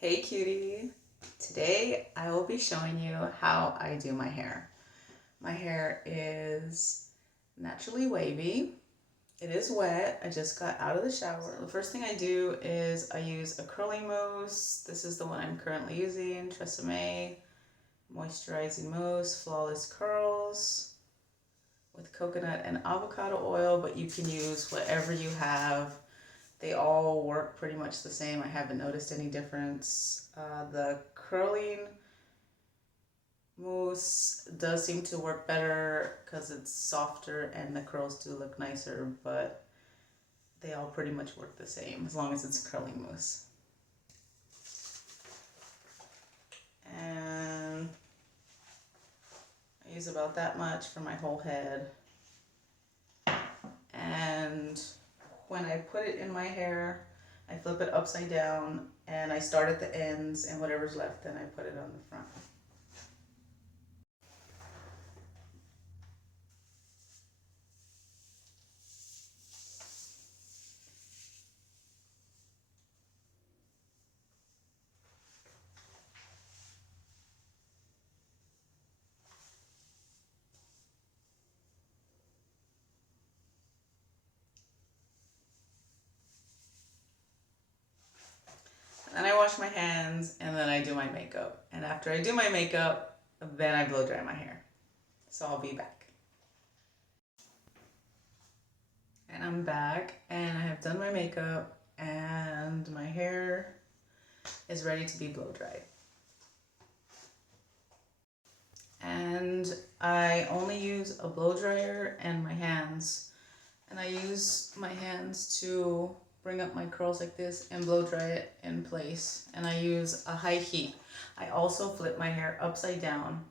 Hey Cutie! Today I will be showing you how I do my hair. My hair is naturally wavy. It is wet. I just got out of the shower. The first thing I do is I use a curling mousse. This is the one I'm currently using, Tresemme Moisturizing Mousse, Flawless Curls with coconut and avocado oil, but you can use whatever you have. They all work pretty much the same. I haven't noticed any difference. The curling mousse does seem to work better because it's softer and the curls do look nicer, but they all pretty much work the same as long as it's curling mousse. And I use about that much for my whole head. And when I put it in my hair, I flip it upside down and I start at the ends, and whatever's left then I put it on the front. And then I wash my hands and then I do my makeup. And after I do my makeup, then I blow dry my hair. So I'll be back. And I'm back and I have done my makeup and my hair is ready to be blow dried. And I only use a blow dryer and my hands. And I use my hands to bring up my curls like this and blow dry it in place. And I use a high heat. I also flip my hair upside down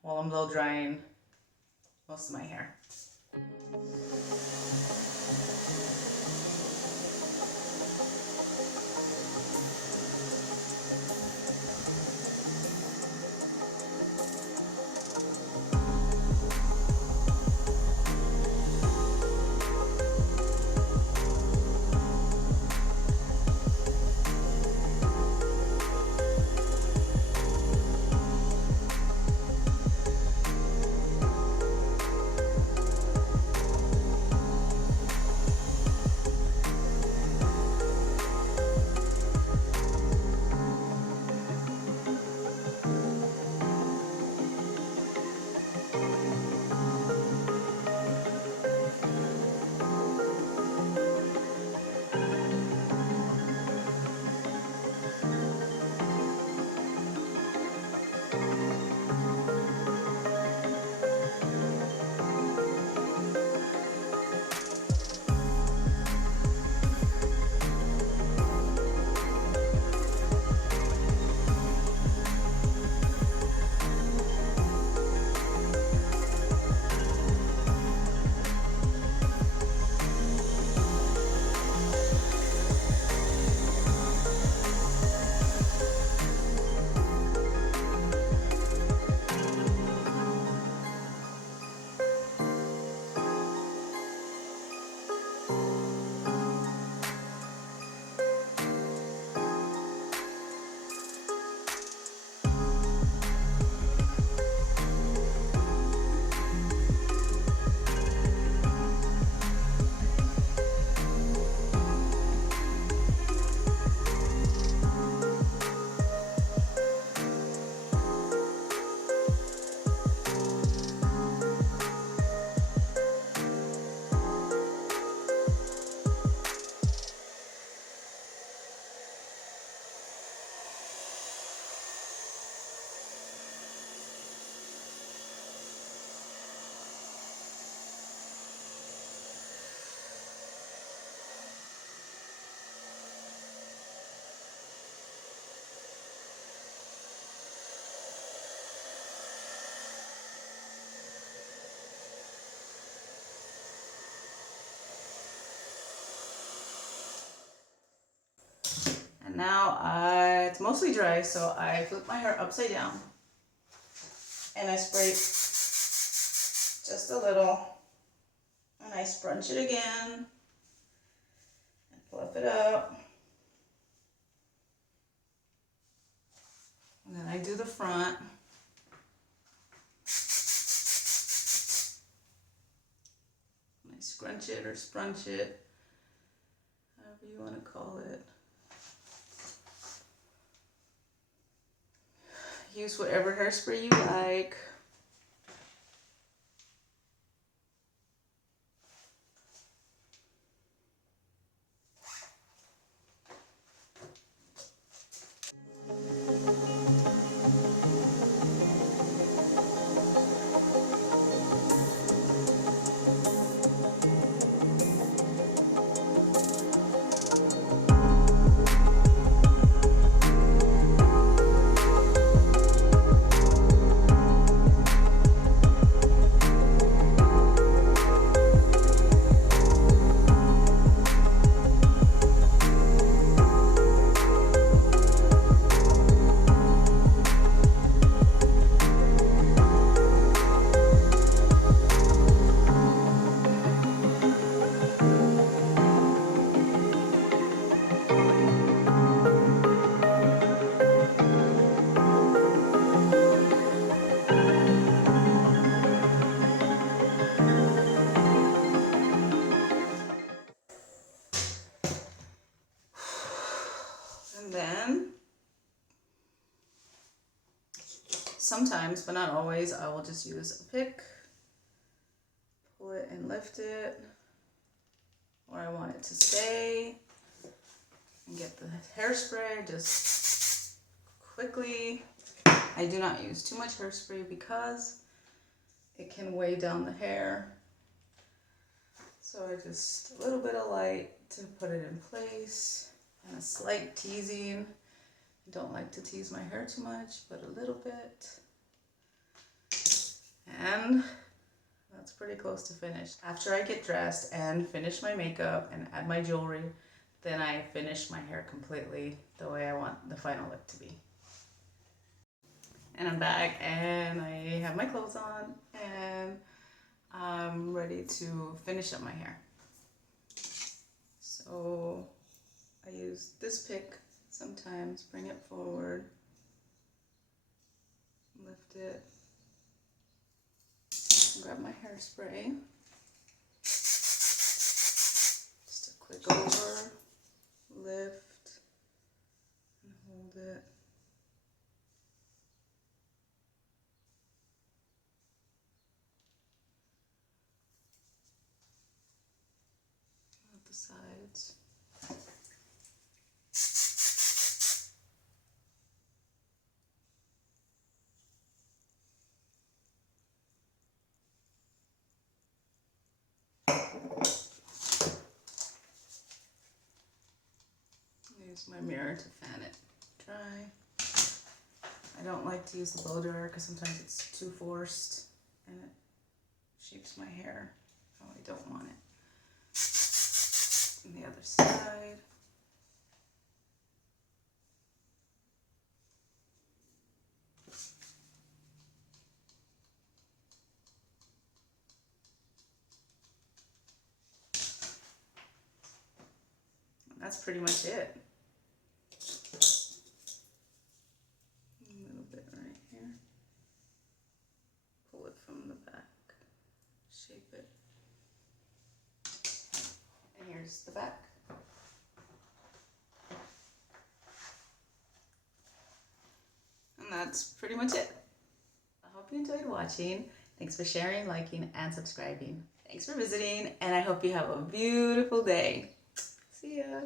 while I'm blow drying most of my hair. And now it's mostly dry, so I flip my hair upside down and I spray just a little and I scrunch it again and fluff it up. do the front. I scrunch it or scrunch it, however you want to call it. Use whatever hairspray you like. And then sometimes, but not always, I will just use a pick, pull it and lift it where I want it to stay, and get the hairspray just quickly. I do not use too much hairspray because it can weigh down the hair. So I just a little bit of light to put it in place, and a slight teasing. I don't like to tease my hair too much, but a little bit. And that's pretty close to finished. After I get dressed and finish my makeup and add my jewelry, then I finish my hair completely the way I want the final look to be. And I'm back and I have my clothes on and I'm ready to finish up my hair. So I use this pick sometimes, bring it forward, lift it, grab my hairspray, just a quick over, lift, and hold it. Out the sides. Use my mirror to fan it dry. I don't like to use the blow dryer because sometimes it's too forced and it shapes my hair how I don't want it. And the other side. And that's pretty much it. A little bit right here. Pull it from the back. Shape it. And here's the back. And that's pretty much it. I hope you enjoyed watching. Thanks for sharing, liking, and subscribing. Thanks for visiting, and I hope you have a beautiful day. See ya.